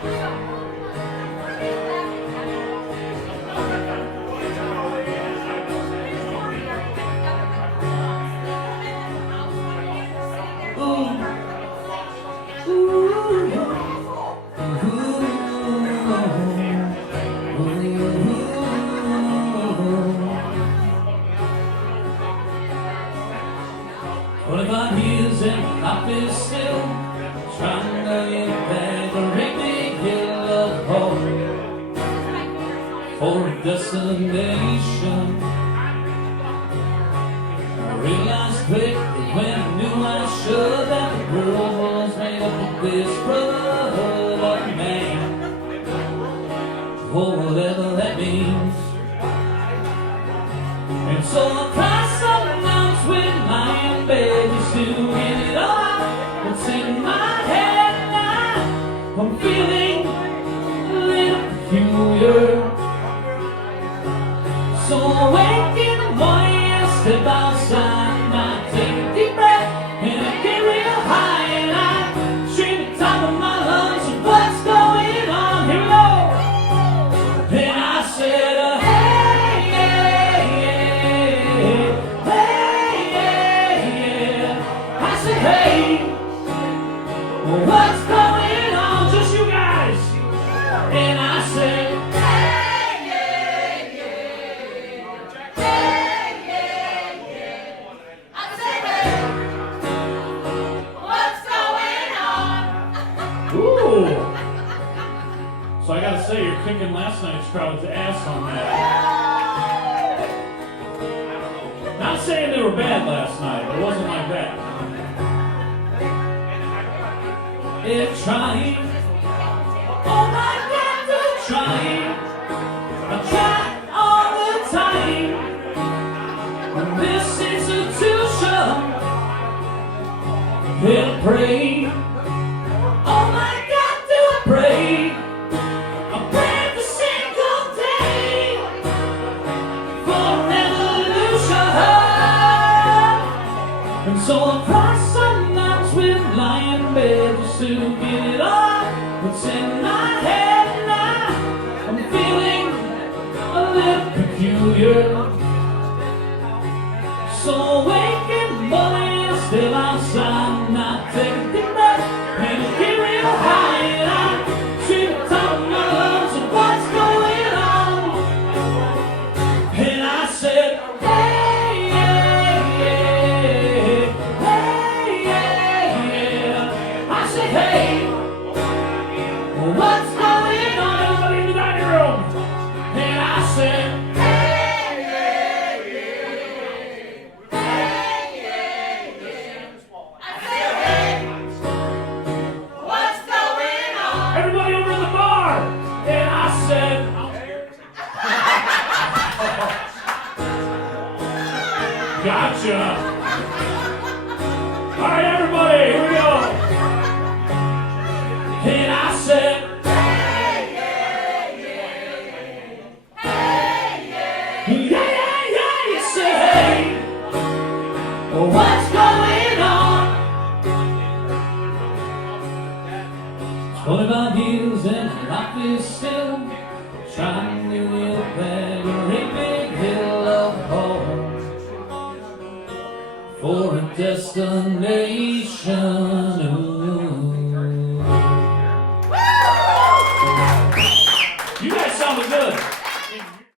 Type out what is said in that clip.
What about years and life is still trying to get back a great big hill of hope for a destination. I realized quickly when I knew I should that the world was made up of this brother of man, for whatever that means. And so I cry sometimes with my babies to get it all that's in my head now. I'm feeling a little peculiar. So I wake in the morning and step outside and I take a deep breath and I get real high and I scream at the top of my lungs of what's going on. Here we go. And I said, hey, what's going on? Just you guys. And I said, hey, yeah, yeah. Hey, yeah, yeah. I said, hey, what's going on? Ooh. So I gotta say, you're kicking last night's crowd's ass on that. Not saying they were bad last night, but it wasn't like that. They're trying, oh my God, they're trying. I try all the time. This institution, they'll pray. Oh my God, do I pray? I pray every single day for revolution. And so I cry some nights with lying bed to get it all that's in my head now. I'm feeling a little peculiar. So I wake in the morning and still outside and I take a deep breath and I get real high and I scream at the top of my lungs of what's going on. And I said, hey, yeah, yeah. Hey, yeah, yeah. I said, hey, what's going on? Everybody in the dining room. And I said, hey, yeah, yeah. Hey, yeah, yeah. I said, hey, what's going on? Everybody over in the bar. And I said, gotcha. All right, everybody, here we go. And I said, hey, yeah, yeah. Hey, yeah. Yeah, yeah, yeah. You said, hey, what's going on? 25 years and life is still trying to get back a great big hill of hope for a destination. You guys sounded good.